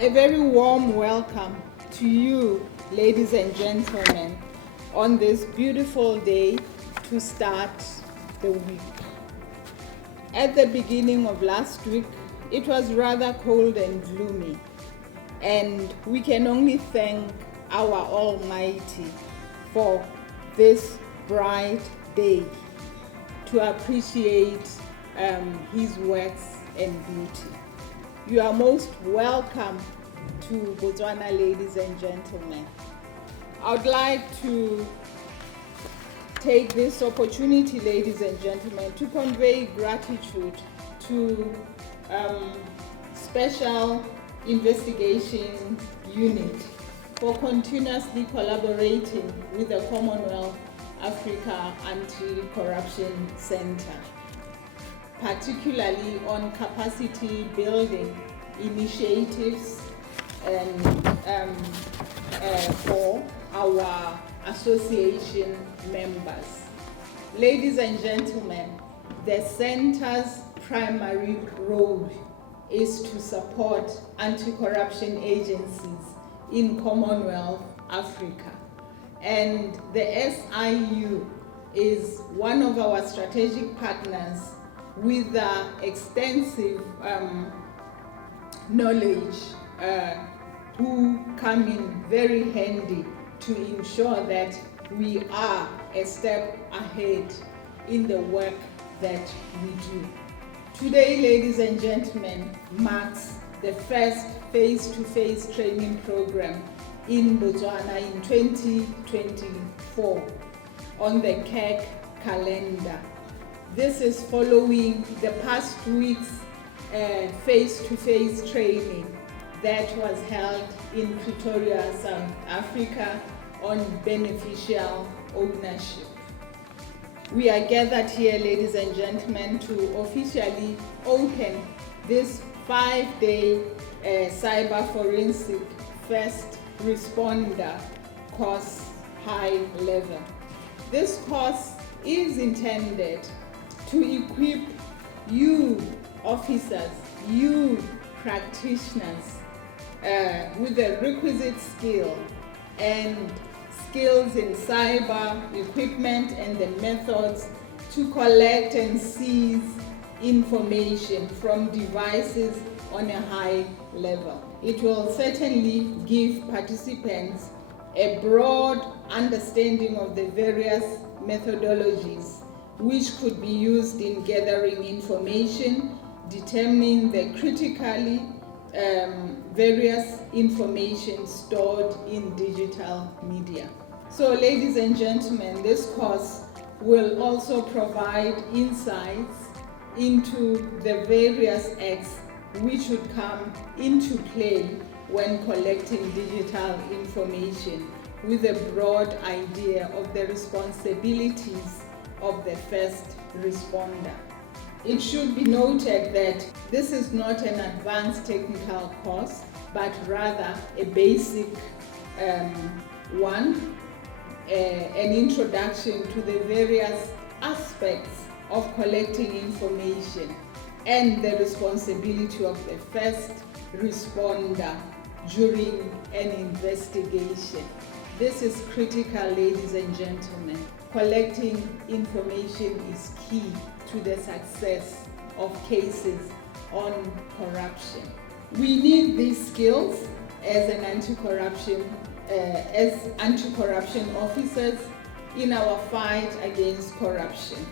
A very warm welcome to you, ladies and gentlemen, on this beautiful day to start the week. At the beginning of last week, it was rather cold and gloomy, and we can only thank our Almighty for this bright day to appreciate His works and beauty. You are most welcome to Botswana, ladies and gentlemen. I would like to take this opportunity, ladies and gentlemen, to convey gratitude to Special Investigation Unit for continuously collaborating with the Commonwealth Africa Anti-Corruption Center, particularly on capacity building initiatives and for our association members. Ladies and gentlemen, the center's primary role is to support anti-corruption agencies in Commonwealth Africa. And the SIU is one of our strategic partners with extensive knowledge who come in very handy to ensure that we are a step ahead in the work that we do. Today, ladies and gentlemen, marks the first face-to-face training program in Botswana in 2024 on the CAC calendar. This is following the past week's face-to-face training that was held in Pretoria, South Africa on beneficial ownership. We are gathered here, ladies and gentlemen, to officially open this 5-day cyber forensic first responder course high level. This course is intended to equip you officers, you practitioners with the requisite skill and skills in cyber equipment and the methods to collect and seize information from devices on a high level. It will certainly give participants a broad understanding of the various methodologies which could be used in gathering information, determining the critically various information stored in digital media. So, ladies and gentlemen, this course will also provide insights into the various acts which would come into play when collecting digital information, with a broad idea of the responsibilities of the first responder. It should be noted that this is not an advanced technical course, but rather a basic one, an introduction to the various aspects of collecting information and the responsibility of the first responder during an investigation. This is critical, ladies and gentlemen. Collecting information is key to the success of cases on corruption. We need these skills as anti-corruption officers in our fight against corruption.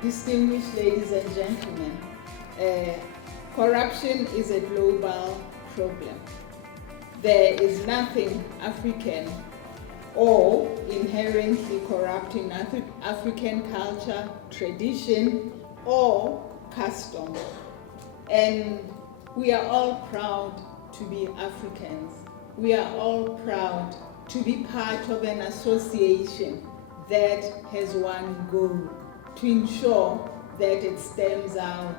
Distinguished ladies and gentlemen, corruption is a global problem. There is nothing African or inherently corrupting African culture, tradition, or custom. And we are all proud to be Africans. We are all proud to be part of an association that has one goal: to ensure that it stems out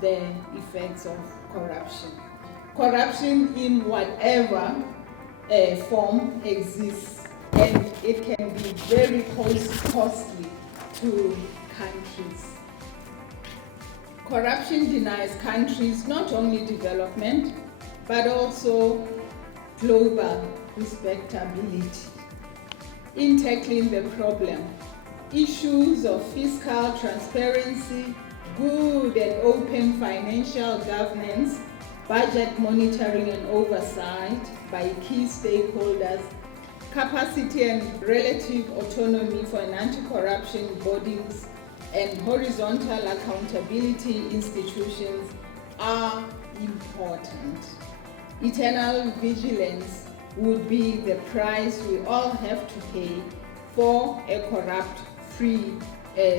the effects of corruption. Corruption in whatever form exists, and it can be very costly to countries. Corruption denies countries not only development, but also global respectability. In tackling the problem, issues of fiscal transparency, good and open financial governance, budget monitoring and oversight by key stakeholders, capacity and relative autonomy for anti-corruption bodies, and horizontal accountability institutions are important. Eternal vigilance would be the price we all have to pay for a corrupt-free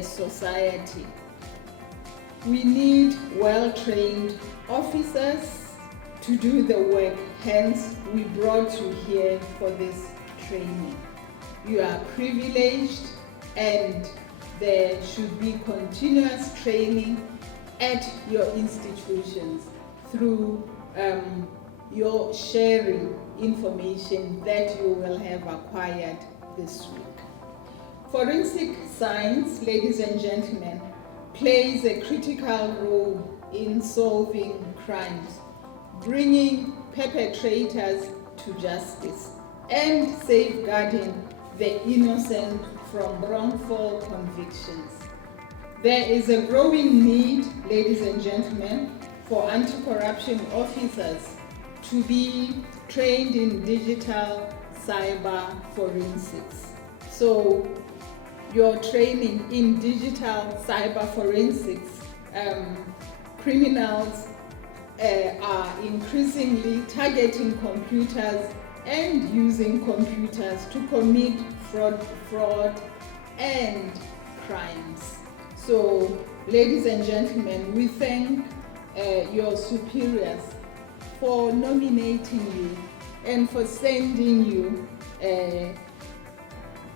society. We need well-trained officers to do the work, hence we brought you here for this training. You are privileged, and there should be continuous training at your institutions through your sharing information that you will have acquired this week. Forensic science, ladies and gentlemen, plays a critical role in solving crimes, bringing perpetrators to justice, and safeguarding the innocent from wrongful convictions. There is a growing need, ladies and gentlemen, for anti-corruption officers to be trained in digital cyber forensics. So your training in digital cyber forensics, criminals are increasingly targeting computers and using computers to commit fraud and crimes. So, ladies and gentlemen, we thank your superiors for nominating you and for sending you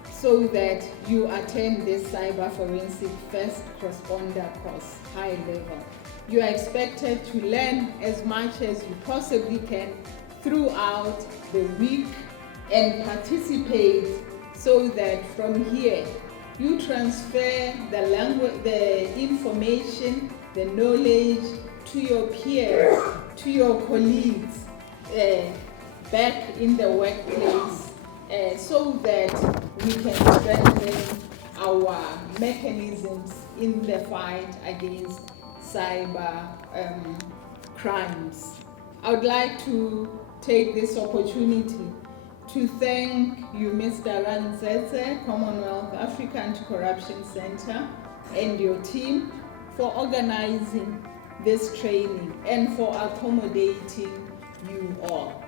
so that you attend this cyber forensic first corresponder course, high level. You are expected to learn as much as you possibly can throughout the week and participate so that from here you transfer the language, the information, the knowledge to your peers, to your colleagues back in the workplace so that we can strengthen our mechanisms in the fight against cyber crimes. I would like to take this opportunity to thank you, Mr. Ranzetse, Commonwealth Africa Anti-Corruption Center, and your team for organizing this training and for accommodating you all.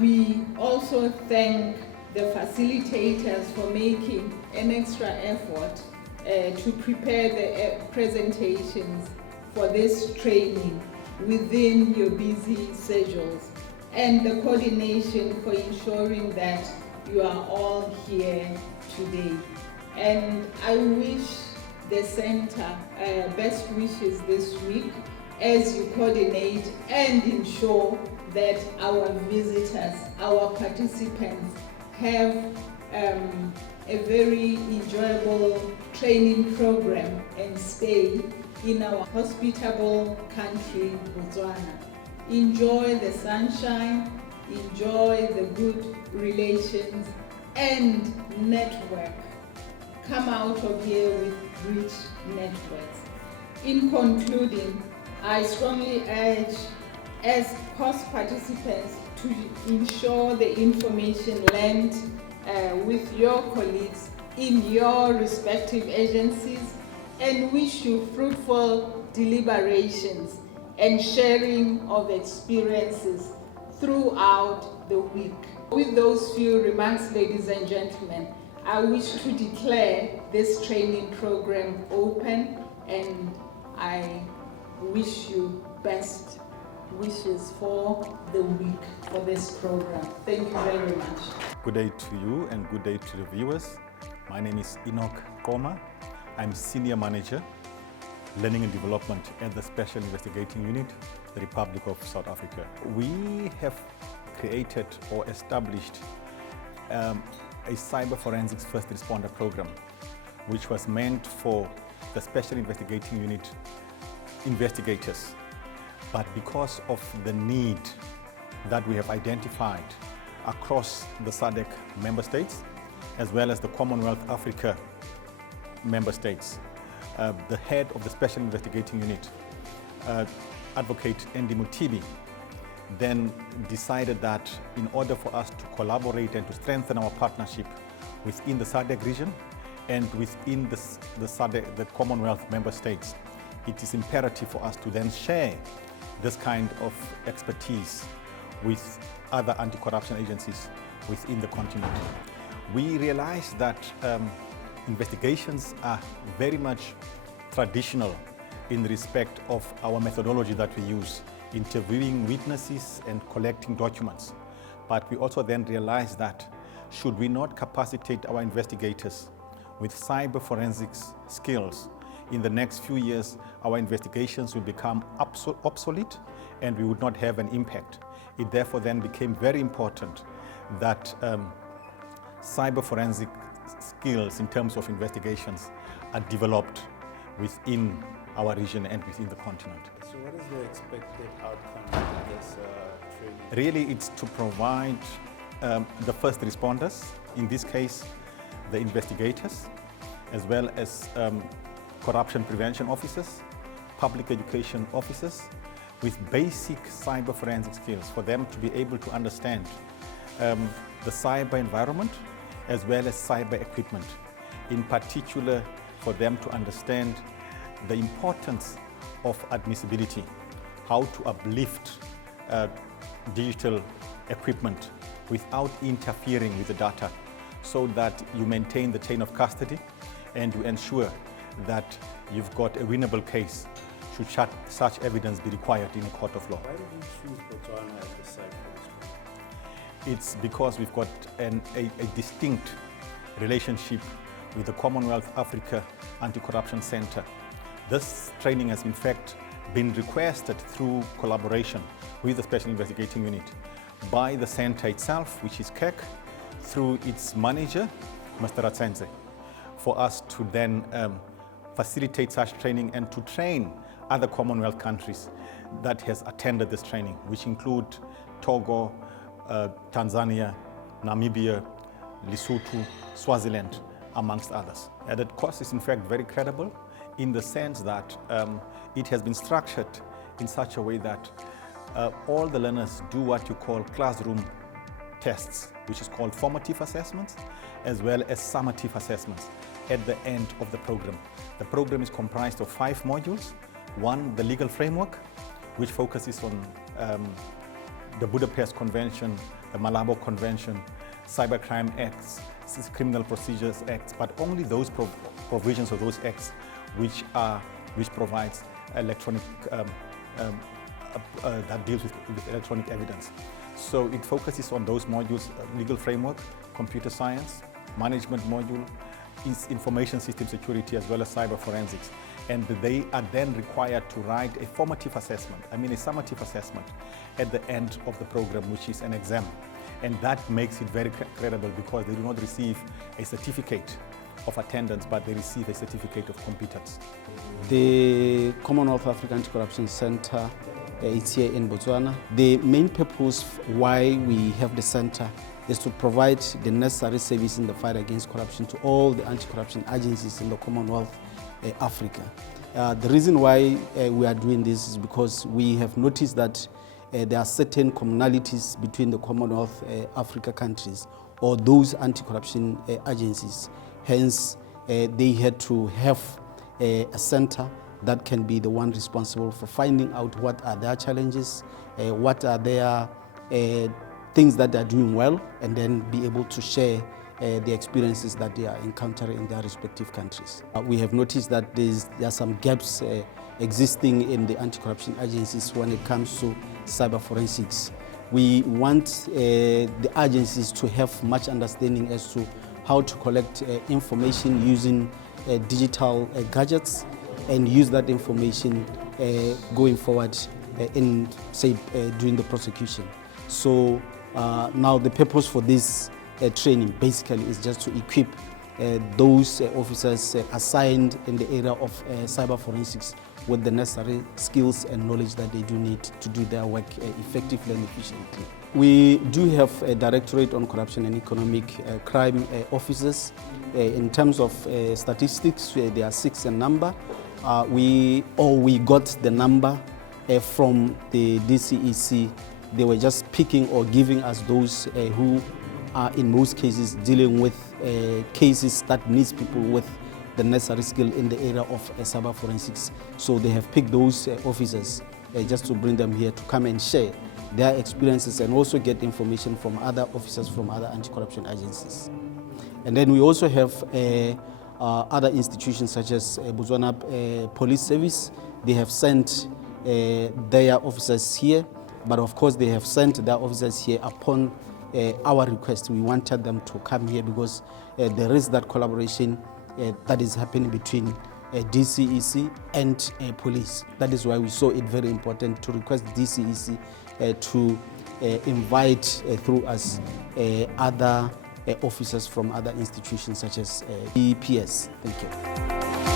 We also thank the facilitators for making an extra effort to prepare the presentations for this training within your busy schedules, and the coordination for ensuring that you are all here today. And I wish the center best wishes this week as you coordinate and ensure that our visitors, our participants have a very enjoyable training program and stay in our hospitable country, Botswana. Enjoy the sunshine, enjoy the good relations, and network. Come out of here with rich networks. In concluding, I strongly urge as course participants to ensure the information learned with your colleagues in your respective agencies, and wish you fruitful deliberations and sharing of experiences throughout the week. With those few remarks, ladies and gentlemen, I wish to declare this training program open, and I wish you best wishes for the week for this program. Thank you very much. Good day to you and good day to the viewers. My name is Enoch Koma. I'm Senior Manager, Learning and Development at the Special Investigating Unit, the Republic of South Africa. We have created or established a cyber forensics first responder program, which was meant for the Special Investigating Unit investigators. But because of the need that we have identified across the SADC member states, as well as the Commonwealth Africa member states. The head of the Special Investigating Unit, Advocate Andy Mutibi, then decided that in order for us to collaborate and to strengthen our partnership within the SADC region and within the SADC, the Commonwealth member states, it is imperative for us to then share this kind of expertise with other anti-corruption agencies within the continent. We realize that investigations are very much traditional in respect of our methodology that we use, interviewing witnesses and collecting documents. But we also then realize that should we not capacitate our investigators with cyber forensics skills, in the next few years our investigations will become obsolete and we would not have an impact. It therefore then became very important that cyber forensic skills in terms of investigations are developed within our region and within the continent. So what is the expected outcome of this training? Really, it's to provide the first responders, in this case the investigators, as well as corruption prevention officers, public education officers, with basic cyber forensic skills for them to be able to understand the cyber environment as well as cyber equipment. In particular, for them to understand the importance of admissibility, how to uplift digital equipment without interfering with the data, so that you maintain the chain of custody and you ensure that you've got a winnable case should such evidence be required in a court of law. Why did you choose Botswana as the site for this training? It's because we've got a distinct relationship with the Commonwealth Africa Anti-Corruption Center. This training has in fact been requested through collaboration with the Special Investigating Unit by the center itself, which is KEC, through its manager, Mr. Ratsenze, for us to then facilitate such training and to train other Commonwealth countries that has attended this training, which include Togo, Tanzania, Namibia, Lesotho, Swaziland, amongst others. And the course is in fact very credible in the sense that it has been structured in such a way that all the learners do what you call classroom tests, which is called formative assessments, as well as summative assessments at the end of the program. The program is comprised of 5 modules. One, the legal framework, which focuses on the Budapest Convention, the Malabo Convention, cybercrime acts, criminal procedures acts, but only those provisions of those acts which provides electronic that deals with electronic evidence. So it focuses on those modules: legal framework, computer science, management module, information system security, as well as cyber forensics. And they are then required to write a formative assessment, a summative assessment at the end of the program, which is an exam. And that makes it very credible because they do not receive a certificate of attendance, but they receive a certificate of competence. The Commonwealth African Anti-Corruption Center is here in Botswana. The main purpose why we have the center is to provide the necessary service in the fight against corruption to all the anti-corruption agencies in the Commonwealth Africa. The reason why we are doing this is because we have noticed that there are certain commonalities between the Commonwealth Africa countries or those anti-corruption agencies. Hence, they had to have a center that can be the one responsible for finding out what are their challenges, what are their things that they're doing well, and then be able to share the experiences that they are encountering in their respective countries. We have noticed that there are some gaps existing in the anti-corruption agencies when it comes to cyber forensics. We want the agencies to have much understanding as to how to collect information using digital gadgets and use that information going forward in, say, during the prosecution. So now the purpose for this training basically is just to equip those officers assigned in the area of cyber forensics with the necessary skills and knowledge that they do need to do their work effectively and efficiently. We do have a Directorate on Corruption and Economic Crime officers. In terms of statistics, they are 6 in number. We got the number from the DCEC. They were just picking or giving us those who are in most cases dealing with cases that needs people with the necessary skill in the area of cyber forensics. So they have picked those officers just to bring them here to come and share their experiences and also get information from other officers from other anti-corruption agencies. And then we also have other institutions such as Botswana Police Service. They have sent their officers here, but of course they have sent their officers here upon our request. We wanted them to come here because there is that collaboration that is happening between DCEC and police. That is why we saw it very important to request DCEC to invite through us other officers from other institutions such as EPS. Thank you.